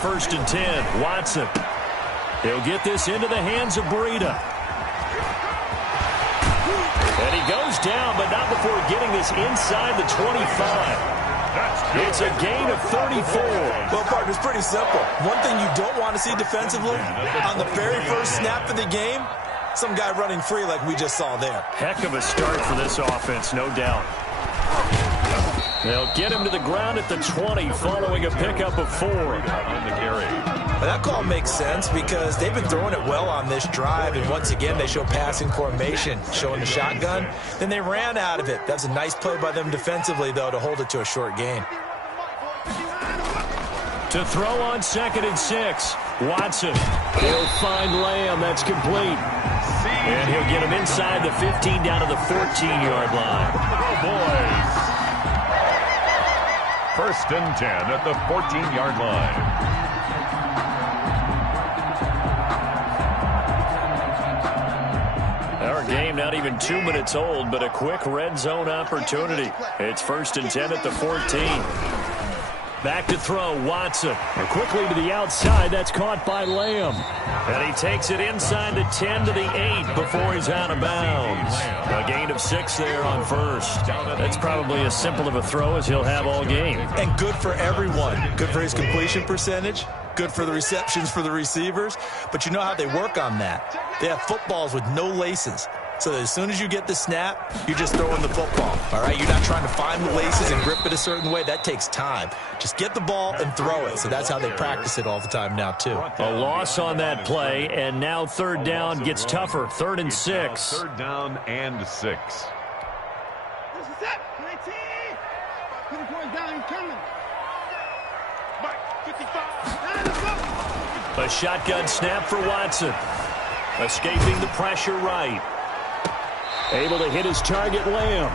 1st and 10. Watson. He'll get this into the hands of Breida. And he goes down, but not before getting this inside the 25. It's a gain of 34. Well, partner, it's pretty simple. One thing you don't want to see defensively, on the very first snap of the game, some guy running free like we just saw there. Heck of a start for this offense, no doubt. They'll get him to the ground at the 20 following a pickup of 4. On the carry. Well, that call makes sense because they've been throwing it well on this drive, and once again they show passing formation, showing the shotgun. Then they ran out of it. That's a nice play by them defensively, though, to hold it to a short gain. To throw on 2nd and 6. Watson. He'll find Lamb. That's complete. And he'll get him inside the 15 down to the 14-yard line. Oh, boys. 1st and 10 at the 14-yard line. Our game not even 2 minutes old, but a quick red zone opportunity. It's 1st and 10 at the 14. Back to throw, Watson. And quickly to the outside, that's caught by Lamb. And he takes it inside the 10 to the 8 before he's out of bounds. A gain of 6 there on 1st. That's probably as simple of a throw as he'll have all game. And good for everyone. Good for his completion percentage. Good for the receptions for the receivers. But you know how they work on that. They have footballs with no laces. So that as soon as you get the snap, you're just throwing the football, all right? You're not trying to find the laces and grip it a certain way. That takes time. Just get the ball and throw it. So that's how they practice it all the time now, too. A loss on that play, and now 3rd down gets tougher. 3rd and 6. 3rd down and 6. This is it. 19. Put the boys down. He's coming. Mike, 55. A shotgun snap for Watson. Escaping the pressure right. Able to hit his target, Lamb.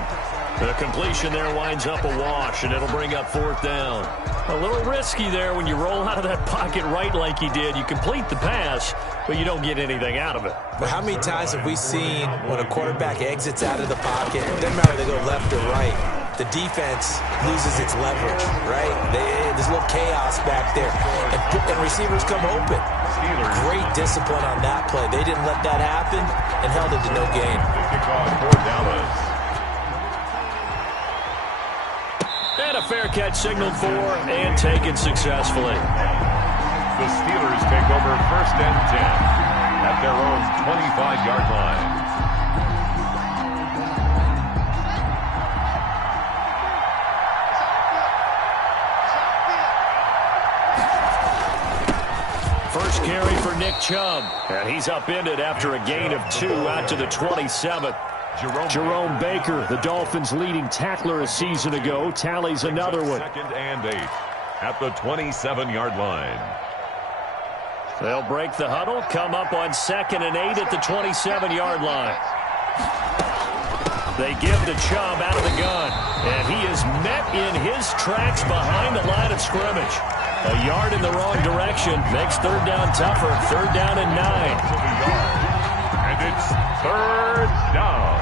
The completion there winds up a wash, and it'll bring up 4th down. A little risky there when you roll out of that pocket right like he did. You complete the pass, but you don't get anything out of it. But how many times have we seen when a quarterback exits out of the pocket, it doesn't matter if they go left or right, the defense loses its leverage, right? There's a little chaos back there, and receivers come open. Great discipline on that play. They didn't let that happen and held it to no gain. And a fair catch signaled for and taken successfully. The Steelers take over 1st and 10 at their own 25-yard line. First carry for Nick Chubb. And he's upended after a gain of 2 out to the 27th. Jerome Baker, the Dolphins' leading tackler a season ago, tallies another one. 2nd and 8 at the 27-yard line. They'll break the huddle, come up on 2nd and 8 at the 27-yard line. They give to Chubb out of the gun, and he is met in his tracks behind the line of scrimmage. A yard in the wrong direction makes 3rd down tougher. 3rd down and 9. And it's 3rd down.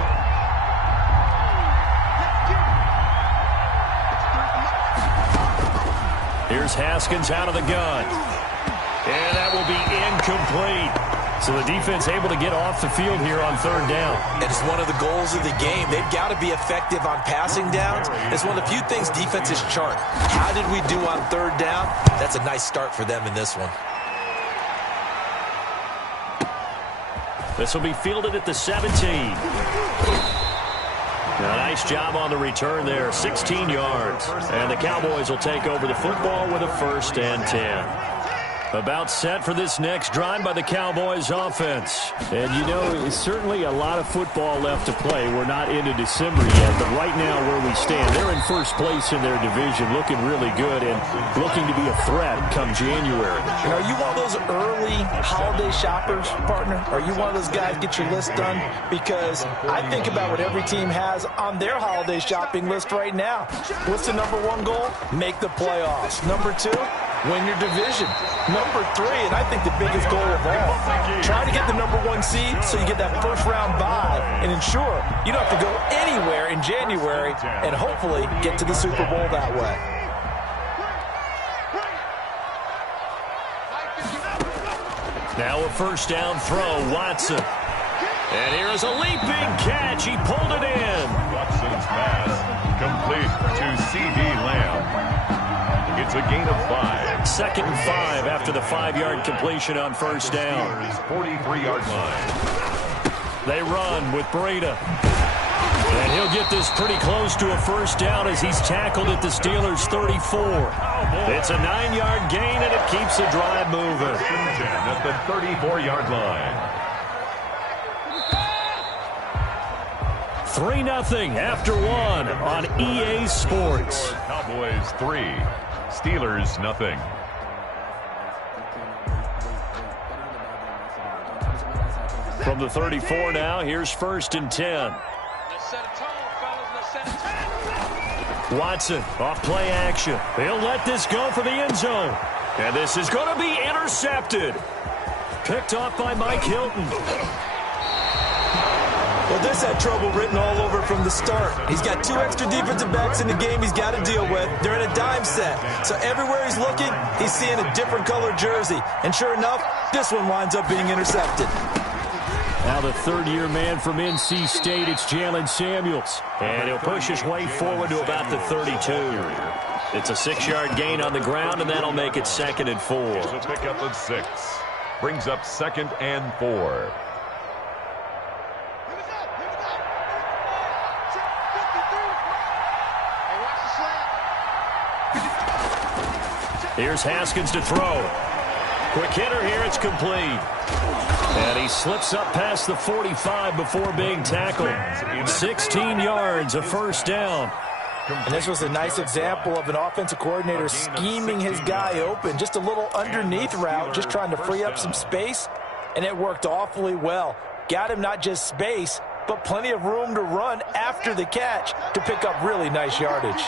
Here's Haskins out of the gun. And that will be incomplete. So the defense able to get off the field here on 3rd down. And it's one of the goals of the game. They've got to be effective on passing downs. It's one of the few things defenses chart. How did we do on 3rd down? That's a nice start for them in this one. This will be fielded at the 17. A nice job on the return there, 16 yards. And the Cowboys will take over the football with a 1st and 10. About set for this next drive by the Cowboys offense. And, you know, it's certainly a lot of football left to play. We're not into December yet, but right now where we stand, they're in 1st place in their division, looking really good and looking to be a threat come January. And are you one of those early holiday shoppers, partner? Are you one of those guys get your list done? Because I think about what every team has on their holiday shopping list right now. What's the number 1 goal? Make the playoffs. Number 2? Win your division. Number 3, and I think the biggest goal of all, try to get the number 1 seed so you get that first-round bye and ensure you don't have to go anywhere in January and hopefully get to the Super Bowl that way. Now a first down throw, Watson. And here is a leaping catch. He pulled it in. Watson's pass complete to C.D. Lamb. It's a gain of 5. 2nd and 5 after the 5-yard completion on first down. 43-yard line. They run with Breda. And he'll get this pretty close to a first down as he's tackled at the Steelers' 34. It's a 9-yard gain, and it keeps the drive moving. At the 34-yard line. 3-0 after 1 on EA Sports. Cowboys 3, Steelers 0. From the 34 now, here's 1st and 10. Watson off play action. He'll let this go for the end zone. And this is going to be intercepted. Picked off by Mike Hilton. Well, this had trouble written all over from the start. He's got 2 extra defensive backs in the game he's got to deal with. They're in a dime set. So everywhere he's looking, he's seeing a different color jersey. And sure enough, this one winds up being intercepted. Now the 3rd-year man from NC State, it's Jalen Samuels. And he'll push his way forward to about the 32. It's a 6-yard gain on the ground, and that'll make it 2nd and 4. It's a pickup of 6. Brings up 2nd and 4. Here's Haskins to throw. Quick hitter here, it's complete. And he slips up past the 45 before being tackled. 16 yards, a first down. And this was a nice example of an offensive coordinator scheming his guy open. Just a little underneath route, just trying to free up some space. And it worked awfully well. Got him not just space, but plenty of room to run after the catch to pick up really nice yardage.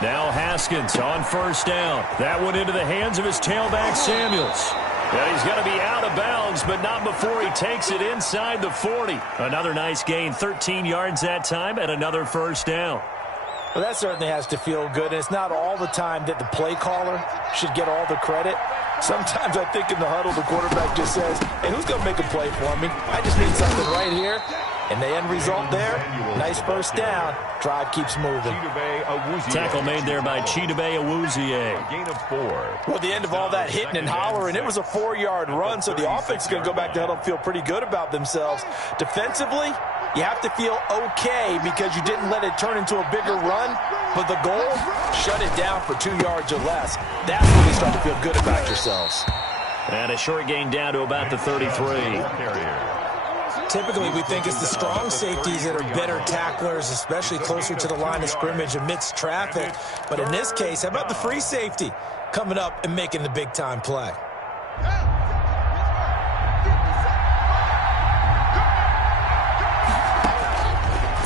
Now Haskins on first down. That one into the hands of his tailback, Samuels. And he's going to be out of bounds, but not before he takes it inside the 40. Another nice gain, 13 yards that time, and another first down. Well, that certainly has to feel good, and it's not all the time that the play caller should get all the credit. Sometimes I think in the huddle, the quarterback just says, hey, who's going to make a play for me? I just need something right here. And the end result there, nice first down. Drive keeps moving. Tackle made there by Chidobe Awuzie. Gain of 4. Well, the end of all that hitting and hollering, it was a 4-yard run, so the offense is going to go back to huddle and feel pretty good about themselves. Defensively, you have to feel okay because you didn't let it turn into a bigger run, but the goal, shut it down for 2 yards or less. That's when you start to feel good about yourselves. And a short gain down to about the 33. Typically, we think it's the strong safeties that are better tacklers, especially closer to the line of scrimmage amidst traffic. But in this case, how about the free safety coming up and making the big-time play?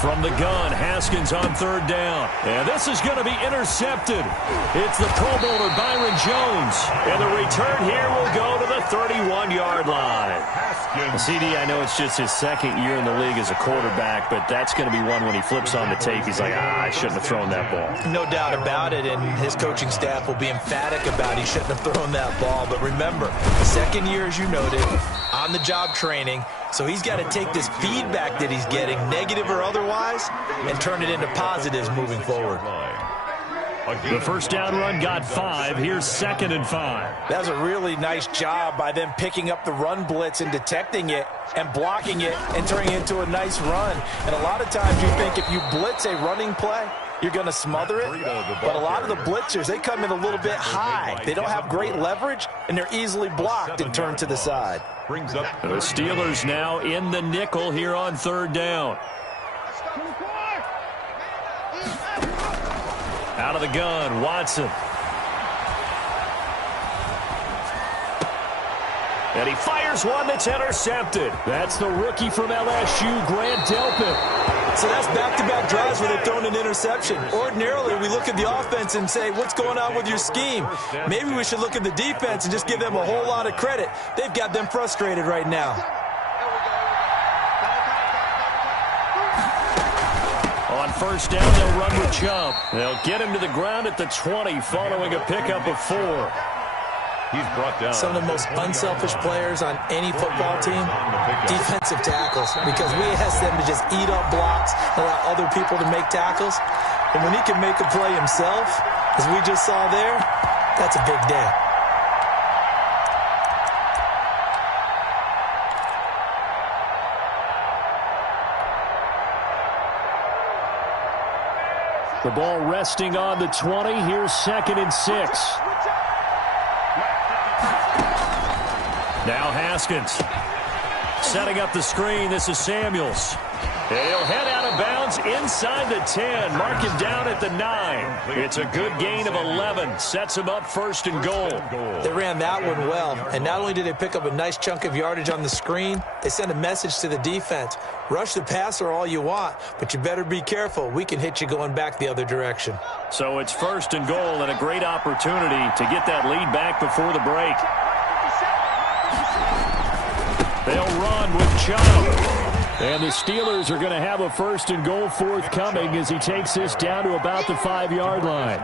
From the gun, Haskins on third down. And this is going to be intercepted. It's the Pro Bowler Byron Jones. And the return here will go to the 31-yard line. CD, I know it's just his 2nd year in the league as a quarterback, but that's going to be one when he flips on the tape. He's like, I shouldn't have thrown that ball. No doubt about it, and his coaching staff will be emphatic about he shouldn't have thrown that ball. But remember, 2nd year, as you noted, on-the-job training. So he's got to take this feedback that he's getting, negative or otherwise, and turn it into positives moving forward. The first down run got 5. Here's 2nd and 5. That was a really nice job by them picking up the run blitz and detecting it and blocking it and turning it into a nice run. And a lot of times you think if you blitz a running play, you're going to smother it. But a lot of the blitzers, they come in a little bit high. They don't have great leverage, and they're easily blocked and turned to the side. The Steelers now in the nickel here on third down. Out of the gun, Watson. And he fires one that's intercepted. That's the rookie from LSU, Grant Delpit. So that's back-to-back drives where they've thrown an interception. Ordinarily, we look at the offense and say, what's going on with your scheme? Maybe we should look at the defense and just give them a whole lot of credit. They've got them frustrated right now. On On first down, they'll run with Chubb. They'll get him to the ground at the 20 following a pickup of 4. He's brought down. Some of the most unselfish players on any football team, defensive tackles, because we ask them to just eat up blocks, allow other people to make tackles. And when he can make a play himself, as we just saw there, that's a big day. The ball resting on the 20. Here's 2nd and 6. Now Haskins setting up the screen. This is Samuels. And he'll head out of bounds inside the 10. Mark him down at the 9. It's a good gain of 11. Sets him up 1st and goal. They ran that one well. And not only did they pick up a nice chunk of yardage on the screen, they sent a message to the defense. Rush the passer all you want, but you better be careful. We can hit you going back the other direction. So it's 1st and goal and a great opportunity to get that lead back before the break. They'll run with Chubb. And the Steelers are going to have a 1st and goal forthcoming as he takes this down to about the 5-yard line.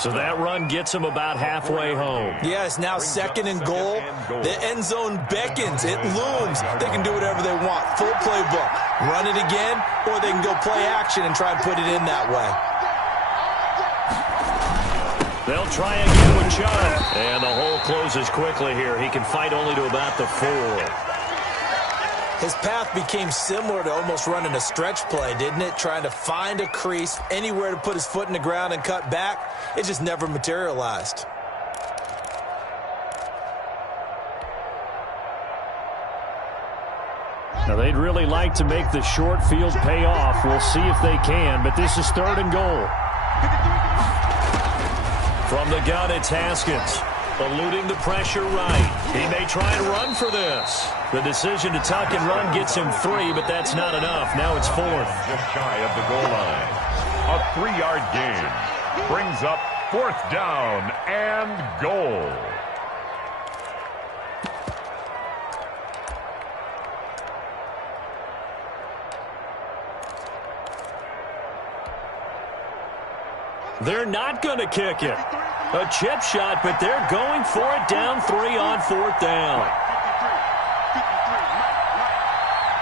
So that run gets him about halfway home. Yes, now 2nd and goal. The end zone beckons. It looms. They can do whatever they want. Full playbook. Run it again, or they can go play action and try and put it in that way. They'll try again with Chubb. And the hole closes quickly here. He can fight only to about the 4. His path became similar to almost running a stretch play, didn't it? Trying to find a crease, anywhere to put his foot in the ground and cut back. It just never materialized. Now, they'd really like to make the short field pay off. We'll see if they can, but this is 3rd and goal. From the gun, it's Haskins. Eluding the pressure right. He may try and run for this. The decision to tuck and run gets him 3, but that's not enough. Now it's 4th. Just shy of the goal line. A 3-yard gain brings up 4th down and goal. They're not going to kick it. A chip shot, but they're going for it down 3 on 4th down.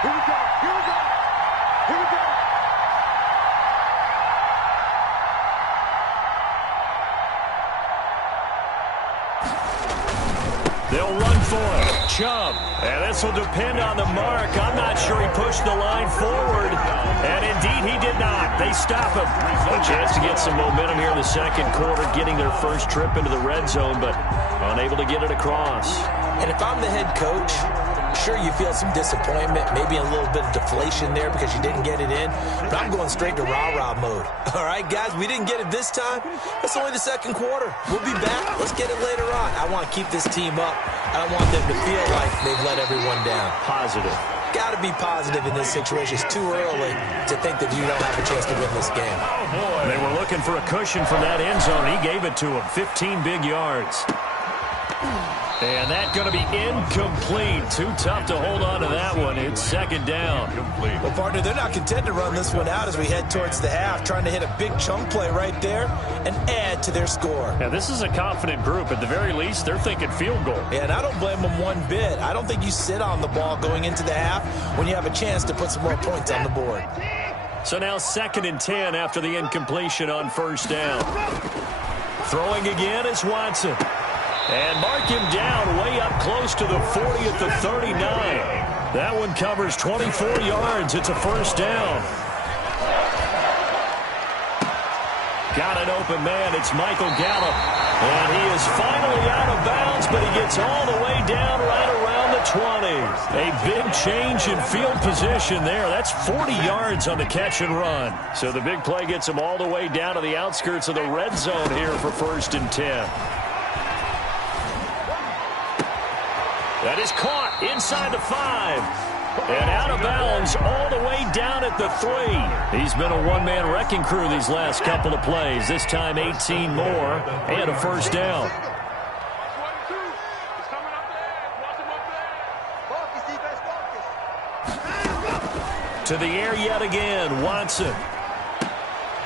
Here we go. Here we go. Here we go. They'll run for it. Chubb. And this will depend on the mark. I'm not sure he pushed the line forward. And indeed, he did not. They stop him. A chance to get some momentum here in the 2nd quarter, getting their first trip into the red zone, but unable to get it across. And if I'm the head coach, sure, you feel some disappointment, maybe a little bit of deflation there because you didn't get it in, but I'm going straight to rah-rah mode. All right, guys, we didn't get it this time. It's only the 2nd quarter. We'll be back. Let's get it later on. I want to keep this team up. I don't want them to feel like they've let everyone down. Positive. Got to be positive in this situation. It's too early to think that you don't have a chance to win this game. They were looking for a cushion from that end zone. He gave it to him. 15 big yards. And that's going to be incomplete. Too tough to hold on to that one. It's 2nd down. Well, partner, they're not content to run this one out as we head towards the half, trying to hit a big chunk play right there and add to their score. Now, this is a confident group. At the very least, they're thinking field goal. Yeah, and I don't blame them one bit. I don't think you sit on the ball going into the half when you have a chance to put some more points on the board. So now 2nd and 10 after the incompletion on 1st down. Throwing again is Watson. And mark him down way up close to the 40 at the 39. That one covers 24 yards. It's a 1st down. Got an open man. It's Michael Gallup. And he is finally out of bounds, but he gets all the way down right around the 20. A big change in field position there. That's 40 yards on the catch and run. So the big play gets him all the way down to the outskirts of the red zone here for 1st and 10. That is caught inside the 5. And out of bounds all the way down at the 3. He's been a one-man wrecking crew these last couple of plays. This time 18 more and a 1st down. To the air yet again, Watson.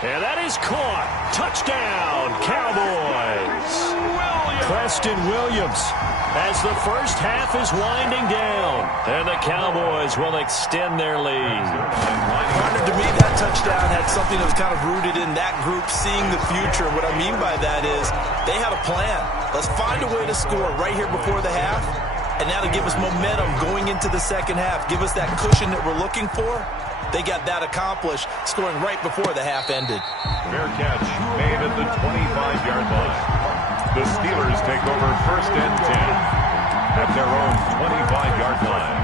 And that is caught. Touchdown, Cowboys. Preston Williams as the first half is winding down. And the Cowboys will extend their lead. Partner, to me, that touchdown had something that was kind of rooted in that group seeing the future. What I mean by that is they had a plan. Let's find a way to score right here before the half. And that'll give us momentum going into the second half. Give us that cushion that we're looking for. They got that accomplished, scoring right before the half ended. Fair catch made at the 25-yard line. The Steelers take over first and 10 at their own 25-yard line.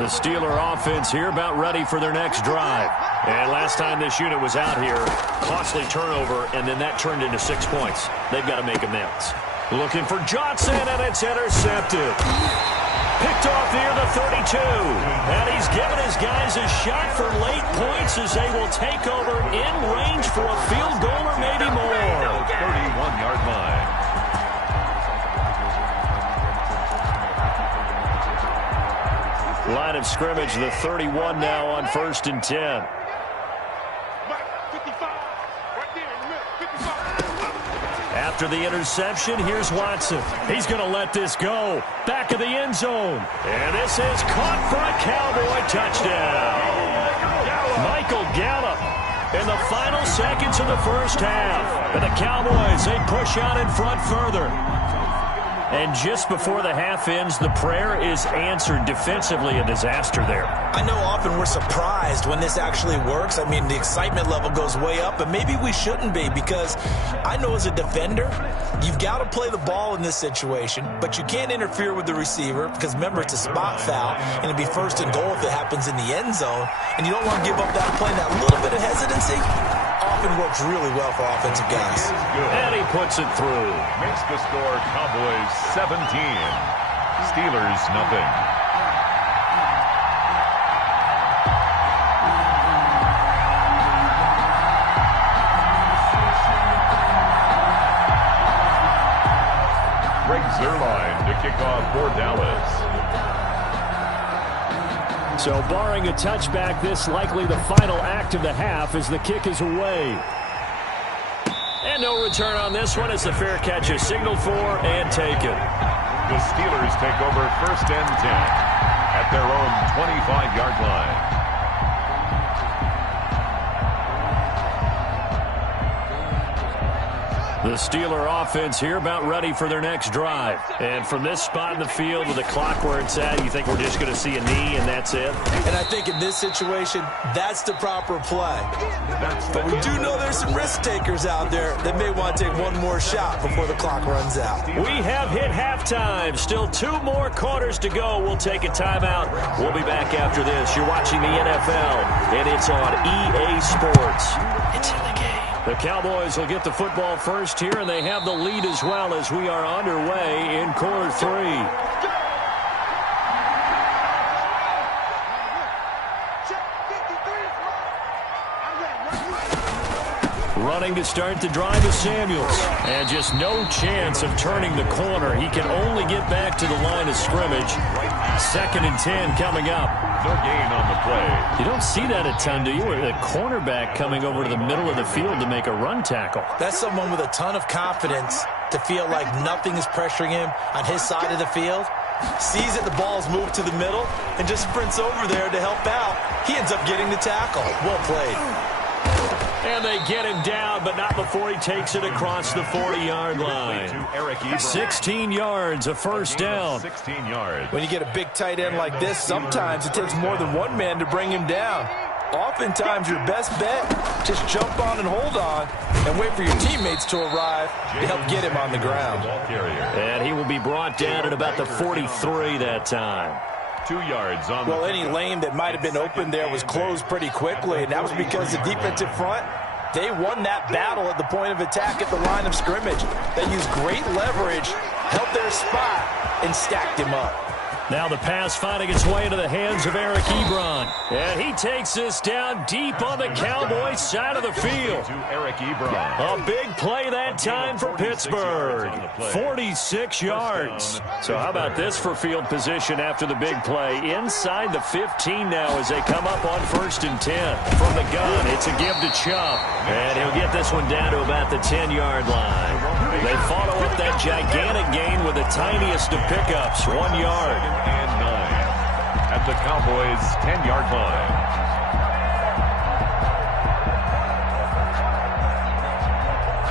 The Steeler offense here about ready for their next drive. And last time this unit was out here, costly turnover, and then that turned into 6 points. They've got to make amends. Looking for Johnson, and it's intercepted. Picked off near the 32. And he's given his guys a shot for late points as they will take over in range for a field goal or maybe more. 31-yard line. Line of scrimmage, the 31 now on first and 10. After the interception, here's Watson. He's going to let this go. Back of the end zone. And this is caught for a Cowboy touchdown. Michael Gallup in the final seconds of the first half. And the Cowboys, they push out in front further. And just before the half ends, the prayer is answered. Defensively, a disaster there. I know often we're surprised when this actually works. I mean, the excitement level goes way up, and maybe we shouldn't be, because I know as a defender, you've got to play the ball in this situation, but you can't interfere with the receiver because, remember, it's a spot foul, and it'd be first and goal if it happens in the end zone, and you don't want to give up that play. That little bit of hesitancy often works really well for offensive guys. And he puts it through. Makes the score Cowboys 17. Steelers nothing. Greg Zuerlein to kick off for Dallas. So barring a touchback, this likely the final act of the half as the kick is away. And no return on this one as the fair catch is signaled for and taken. The Steelers take over first and 10 at their own 25-yard line. The Steeler offense here about ready for their next drive. And from this spot in the field with the clock where it's at, you think we're just going to see a knee and that's it? And I think in this situation, that's the proper play. But we do know there's some risk takers out there that may want to take one more shot before the clock runs out. We have hit halftime. Still 2 more quarters to go. We'll take a timeout. We'll be back after this. You're watching the NFL, and it's on EA Sports. It's in the game. The Cowboys will get the football first here, and they have the lead as well as we are underway in quarter 3. Running to start the drive is Samuels. And just no chance of turning the corner. He can only get back to the line of scrimmage. 2nd and 10 coming up. No gain on the play. You don't see that a ton, do you? The cornerback coming over to the middle of the field to make a run tackle. That's someone with a ton of confidence to feel like nothing is pressuring him on his side of the field. Sees that the ball's moved to the middle and just sprints over there to help out. He ends up getting the tackle. Well played. And they get him down, but not before he takes it across the 40-yard line. 16 yards, a first down. 16 yards. When you get a big tight end like this, sometimes it takes more than one man to bring him down. Oftentimes, your best bet, just jump on and hold on and wait for your teammates to arrive to help get him on the ground. And he will be brought down at about the 43 that time. 2 yards on well, any lane that might have been open there was closed pretty quickly, and that was because the defensive front, they won that battle at the point of attack at the line of scrimmage. They used great leverage, held their spot, and stacked him up. Now the pass finding its way into the hands of Eric Ebron. And he takes this down deep on the Cowboys side of the field. To Eric Ebron. A big play that time for Pittsburgh. 46 yards. So how about this for field position after the big play? Inside the 15 now as they come up on 1st and 10. From the gun, it's a give to Chubb. And he'll get this one down to about the 10-yard line. They follow up that gigantic gain with the tiniest of pickups, 1 yard. And 9 at the Cowboys' 10-yard line.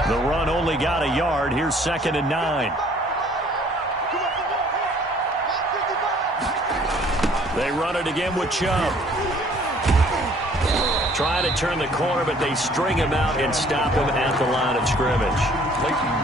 The run only got a yard. Here's 2nd and 9. They run it again with Chubb. Trying to turn the corner, but they string him out and stop him at the line of scrimmage.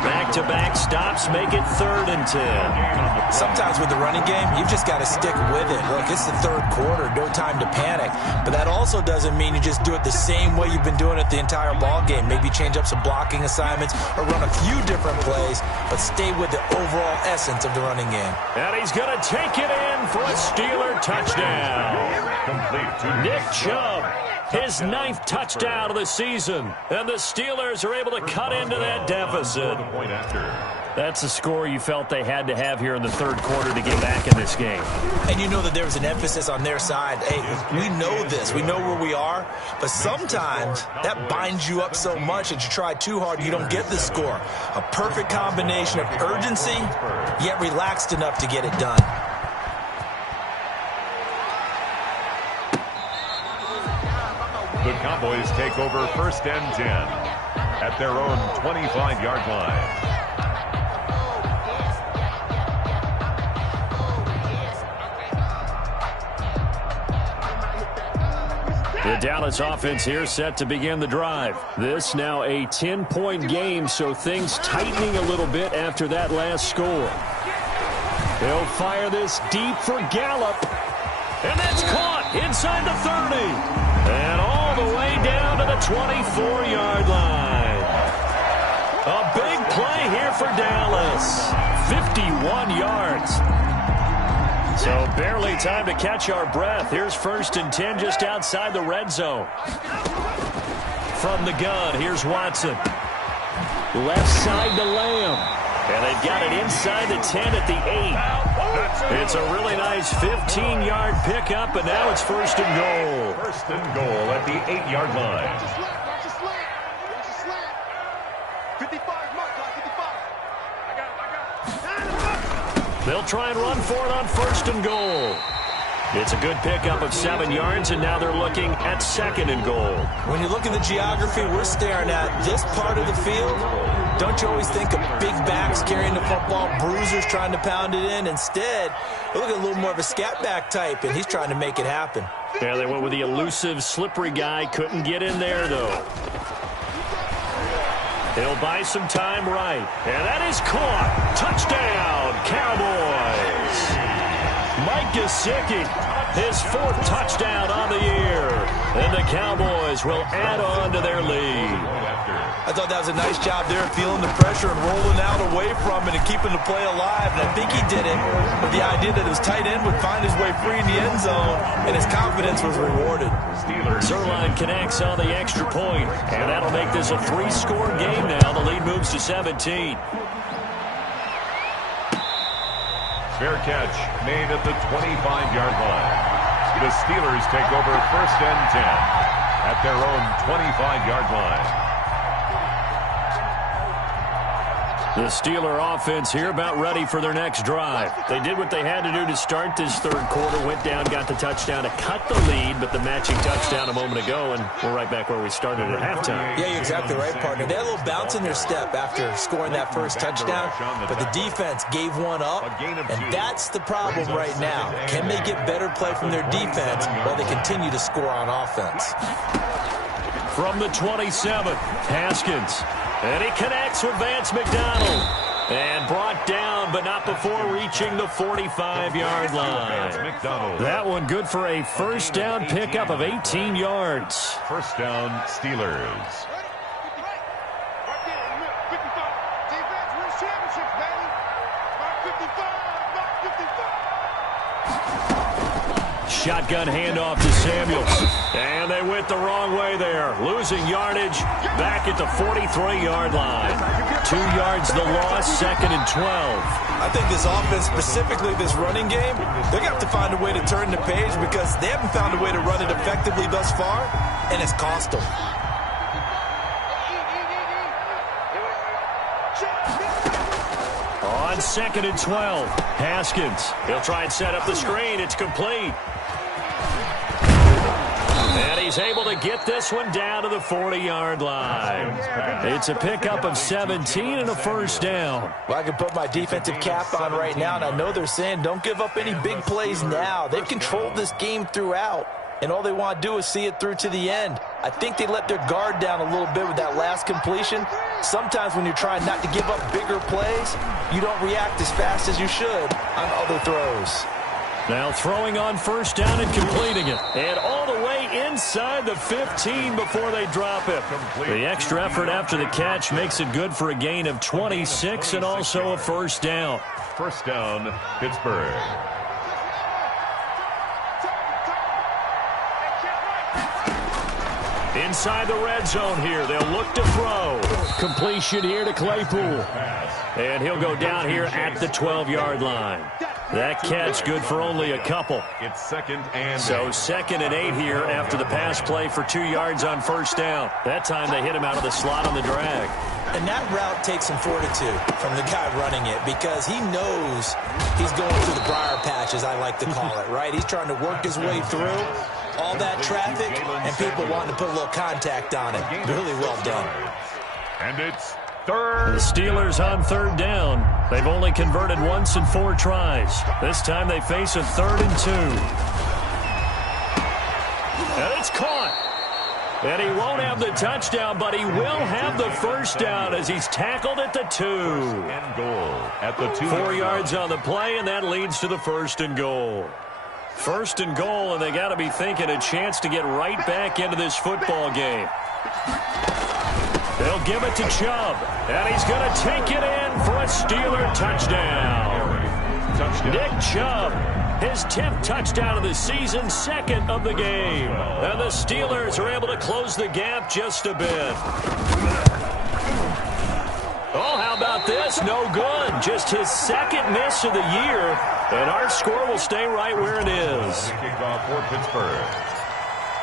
Back-to-back stops make it 3rd and 10. Sometimes with the running game, you've just got to stick with it. Look, it's the 3rd quarter, no time to panic. But that also doesn't mean you just do it the same way you've been doing it the entire ball game. Maybe change up some blocking assignments or run a few different plays, but stay with the overall essence of the running game. And he's going to take it in for a Steeler touchdown. Complete to Nick Chubb, his 9th touchdown of the season. And the Steelers are able to cut into that deficit. point after. That's the score you felt they had to have here in the 3rd quarter to get back in this game. And you know that there was an emphasis on their side. Hey, we know this. We know where we are. But sometimes that binds you up so much that you try too hard, you don't get the score. A perfect combination of urgency, yet relaxed enough to get it done. The Cowboys take over 1st and 10 at their own 25-yard line. The Dallas offense here set to begin the drive. This now a 10-point game, so things tightening a little bit after that last score. They'll fire this deep for Gallup. And that's caught inside the 30. And all the way down to the 24-yard line. A big play here for Dallas. 51 yards. So barely time to catch our breath. Here's 1st and 10 just outside the red zone. From the gun, here's Watson. Left side to Lamb. And they've got it inside the 10 at the 8. It's a really nice 15-yard pickup, and now it's 1st and goal. 1st and goal at the 8-yard line. Watch the slant. Watch the slant. 55, mark, 55. I got it. They'll try and run for it on 1st and goal. It's a good pickup of 7 yards, and now they're looking at 2nd and goal. When you look at the geography we're staring at, this part of the field, don't you always think of big backs carrying the football, bruisers trying to pound it in? Instead, look at a little more of a scat back type, and he's trying to make it happen. Yeah, they went with the elusive, slippery guy. Couldn't get in there, though. He'll buy some time right. And that is caught. Touchdown, Cowboys. Mike Gesicki, his 4th touchdown on the year. And the Cowboys will add on to their lead. I thought that was a nice job there, feeling the pressure and rolling out away from it and keeping the play alive. And I think he did it with the idea that his tight end would find his way free in the end zone, and his confidence was rewarded. Zerline connects on the extra point, and that'll make this a 3-score game now. The lead moves to 17. Fair catch made at the 25-yard line. The Steelers take over 1st and 10 at their own 25-yard line. The Steeler offense here about ready for their next drive. They did what they had to do to start this 3rd quarter, went down, got the touchdown to cut the lead, but the matching touchdown a moment ago, and we're right back where we started at halftime. Yeah, you're exactly right, partner. They had a little bounce in their step after scoring that 1st touchdown, but the defense gave one up, and that's the problem right now. Can they get better play from their defense while they continue to score on offense? From the 27, Haskins. And he connects with Vance McDonald. And brought down, but not before reaching the 45-yard line. That one good for a 1st down pickup of 18 yards. 1st down, Steelers. Shotgun handoff to Samuels. And they went the wrong way there. Losing yardage back at the 43-yard line. 2 yards the loss, 2nd and 12. I think this offense, specifically this running game, they're going to have to find a way to turn the page because they haven't found a way to run it effectively thus far, and it's cost them. On 2nd and 12, Haskins. He'll try and set up the screen. It's complete. And he's able to get this one down to the 40-yard line. It's a pickup of 17 and a first down. Well, I can put my defensive cap on right now, and I know they're saying don't give up any big plays now. They've controlled this game throughout, and all they want to do is see it through to the end. I think they let their guard down a little bit with that last completion. Sometimes when you're trying not to give up bigger plays, you don't react as fast as you should on other throws. Now throwing on first down and completing it. And all the way inside the 15 before they drop it. The extra effort after the catch makes it good for a gain of 26 and also a first down. First down, Pittsburgh. Inside the red zone here. They'll look to throw. Completion here to Claypool. And he'll go down here at the 12-yard line. That catch good for only a couple. It's 2nd and 8. So 2nd and 8 here after the pass play for 2 yards on first down. That time they hit him out of the slot on the drag. And that route takes some fortitude from the guy running it because he knows he's going through the briar patch, as I like to call it, right? He's trying to work his way through all that traffic and people wanting to put a little contact on it. Really well done. And it's 3rd. The Steelers on 3rd down. They've only converted once in 4 tries. This time they face a 3rd and 2. And it's caught. And he won't have the touchdown, but he will have the first down as he's tackled at the 2. And goal at the 2. 4 yards on the play, and that leads to the 1st and goal. 1st and goal, and they got to be thinking a chance to get right back into this football game. They'll give it to Chubb, and he's going to take it in for a Steeler touchdown. Nick Chubb, his 10th touchdown of the season, 2nd of the game. And the Steelers are able to close the gap just a bit. Oh, how about this? No good. Just his 2nd miss of the year. And our score will stay right where it is. Kickoff for Pittsburgh.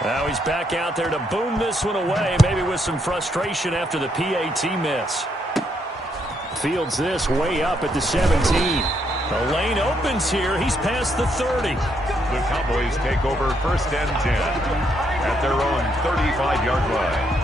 Now he's back out there to boom this one away, maybe with some frustration after the PAT miss. Fields this way up at the 17. The lane opens here. He's past the 30. The Cowboys take over 1st and 10 at their own 35-yard line.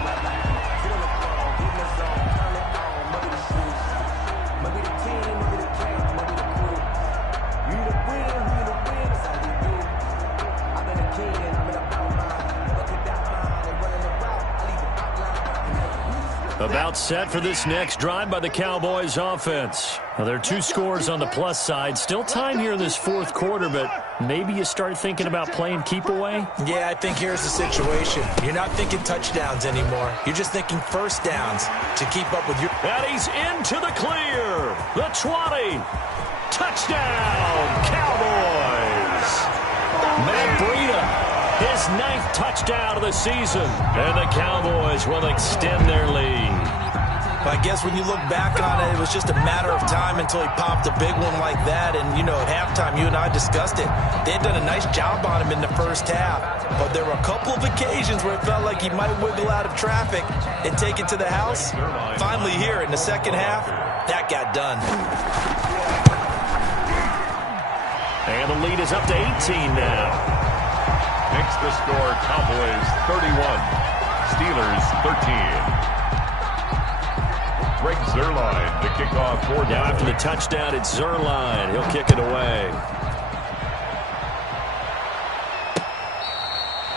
About set for this next drive by the Cowboys offense. Now, there are 2 scores on the plus side. Still time here in this 4th quarter, but maybe you start thinking about playing keep away? Yeah, I think here's the situation. You're not thinking touchdowns anymore. You're just thinking first downs to keep up with your... And he's into the clear. The 20. Touchdown, Cowboys. Matt Breida. His 9th touchdown of the season. And the Cowboys will extend their lead. I guess when you look back on it, it was just a matter of time until he popped a big one like that. And, you know, at halftime, you and I discussed it. They had done a nice job on him in the first half. But there were a couple of occasions where it felt like he might wiggle out of traffic and take it to the house. Finally here in the second half, that got done. And the lead is up to 18 now. Makes the score Cowboys 31, Steelers 13. Greg Zuerlein to kick off for now after the touchdown, it's Zuerlein. He'll kick it away.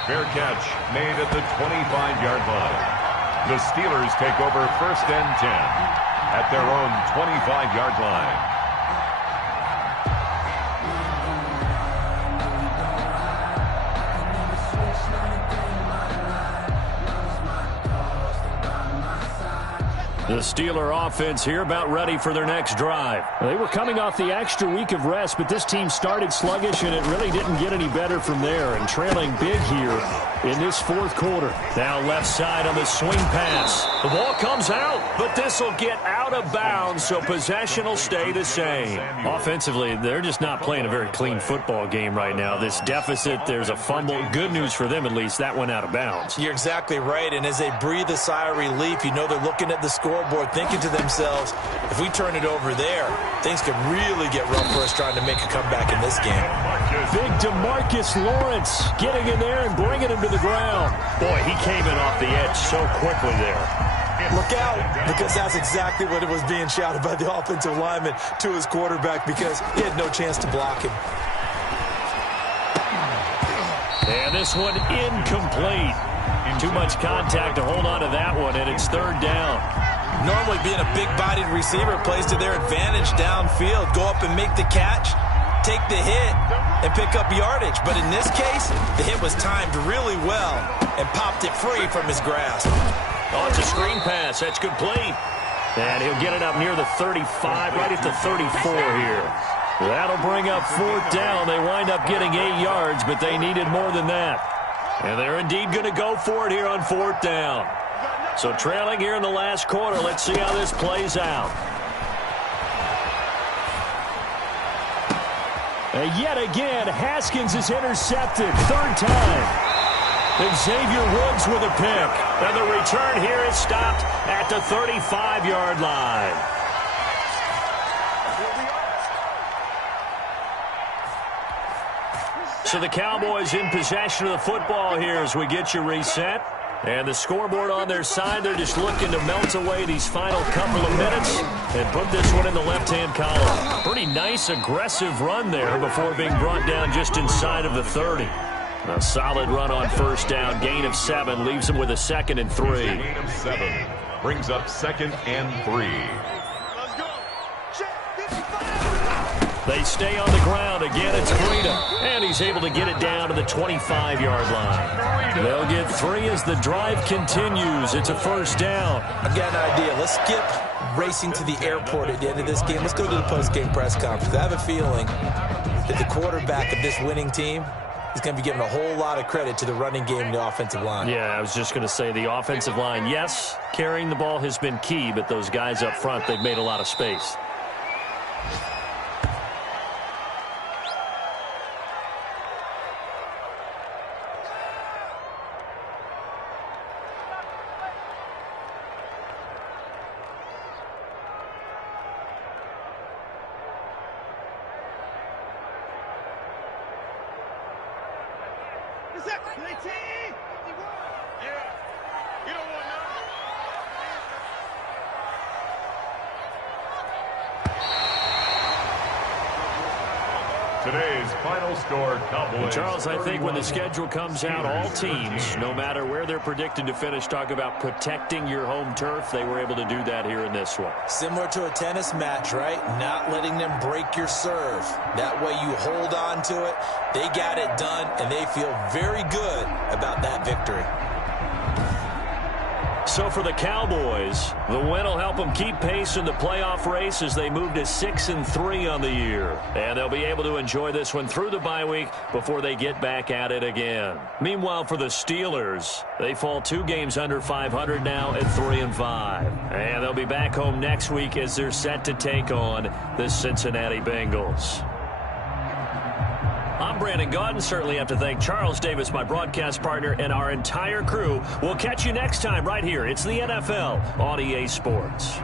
Fair catch made at the 25-yard line. The Steelers take over 1st and 10 at their own 25-yard line. The Steeler offense here about ready for their next drive. They were coming off the extra week of rest, but this team started sluggish, and it really didn't get any better from there, and trailing big here in this fourth quarter. Now left side on the swing pass. The ball comes out, but this will get out of bounds, so possession will stay the same. Offensively, they're just not playing a very clean football game right now. This deficit, there's a fumble. Good news for them, at least. That went out of bounds. You're exactly right, and as they breathe a sigh of relief, you know they're looking at the scoreboard thinking to themselves, if we turn it over there, things could really get rough for us trying to make a comeback in this game. Big DeMarcus Lawrence getting in there and bringing him to the ground. Boy, he came in off the edge so quickly there. Look out, because that's exactly what it was being shouted by the offensive lineman to his quarterback, because he had no chance to block him. And this one incomplete. Too much contact to hold on to that one, and it's third down. Normally being a big-bodied receiver plays to their advantage downfield. Go up and make the catch, take the hit, and pick up yardage. But in this case, the hit was timed really well and popped it free from his grasp. Oh, it's a screen pass. That's complete. And he'll get it up near the 35, right at the 34 here. That'll bring up fourth down. They wind up getting 8 yards, but they needed more than that. And they're indeed going to go for it here on fourth down. So trailing here in the last quarter. Let's see how this plays out. And yet again, Haskins is intercepted. Third time. Xavier Woods with a pick. And the return here is stopped at the 35-yard line. So the Cowboys in possession of the football here as we get you reset. And the scoreboard on their side, they're just looking to melt away these final couple of minutes and put this one in the left-hand column. Pretty nice, aggressive run there before being brought down just inside of the 30. A solid run on first down, gain of 7, leaves them with a 2nd and 3. Gain of 7 brings up 2nd and 3. They stay on the ground. Again, it's Freedom. And he's able to get it down to the 25-yard line. They'll get 3 as the drive continues. It's a first down. I've got an idea. Let's skip racing to the airport at the end of this game. Let's go to the post-game press conference. I have a feeling that the quarterback of this winning team is going to be giving a whole lot of credit to the running game and the offensive line. Yeah, I was just going to say the offensive line, yes, carrying the ball has been key, but those guys up front, they've made a lot of space. Today's final score, Cowboys. Charles, I think when the schedule comes out, all teams, no matter where they're predicted to finish, talk about protecting your home turf. They were able to do that here in this one. Similar to a tennis match, right? Not letting them break your serve. That way you hold on to it. They got it done, and they feel very good about that victory. So for the Cowboys, the win will help them keep pace in the playoff race as they move to 6-3 on the year. And they'll be able to enjoy this one through the bye week before they get back at it again. Meanwhile, for the Steelers, they fall 2 games under 500 now at 3-5. And they'll be back home next week as they're set to take on the Cincinnati Bengals. I'm Brandon Gaudin. Certainly have to thank Charles Davis, my broadcast partner, and our entire crew. We'll catch you next time right here. It's the NFL on EA Sports.